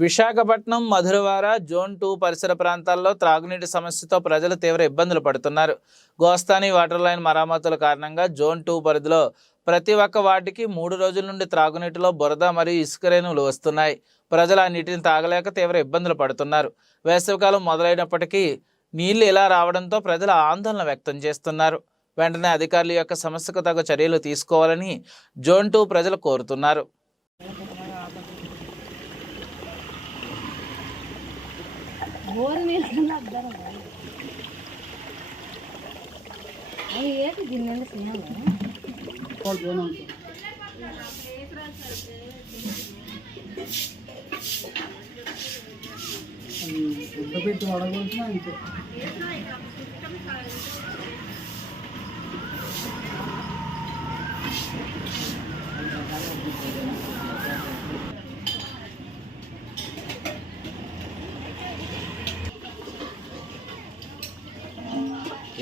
Visakhapatnam, Madhurawada, zone 2 పరిసర ప్రాంతాల్లో త్రాగునీటి సమస్యతో ప్రజలు తీవ్ర ఇబ్బందులు పడుతున్నారు. గోస్తాని వాటర్ లైన్ మరమ్మతుల కారణంగా జోన్ 2 పరిధిలో ప్రతి ఒక్క వార్డుకి 3 రోజుల నుండి త్రాగునీటిలో బురద మరియు ఇసుక రేణువులు వస్తున్నాయి. ప్రజలు ఆ నీటిని తాగలేక తీవ్ర ఇబ్బందులు పడుతున్నారు. వేసవికాలం మొదలైనప్పటికీ నీళ్లు ఇలా రావడంతో ప్రజలు ఆందోళన వ్యక్తం చేస్తున్నారు. వెంటనే అధికారుల యొక్క సమస్యకు తగు చర్యలు తీసుకోవాలని జోన్ 2 ప్రజలు కోరుతున్నారు. బోరు నీళ్ళు కన్నా అద్దరం అది ఏంటి దీని నుండి స్నేహం పెట్టి వడగొట్టినా అంతే.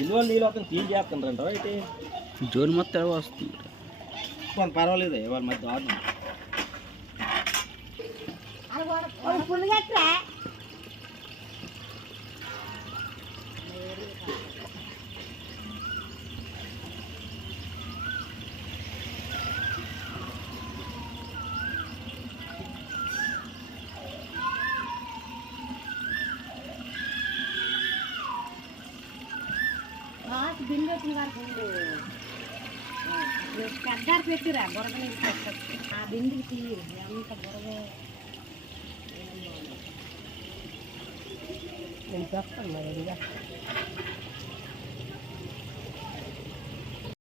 ఎందువల్ల నీళ్ళు అతను క్లీన్ చేస్తుంటారంట అయితే జోన్ మొత్తం వస్తుంది. కొంత పర్వాలేదు వాళ్ళ మధ్య దారుణం. బిల్లు వచ్చిన వారికి పెద్దారు పెట్టిరా బురద ఆ బిందుకి తీయరు ఎంత బురద నేను చెప్తాను మరి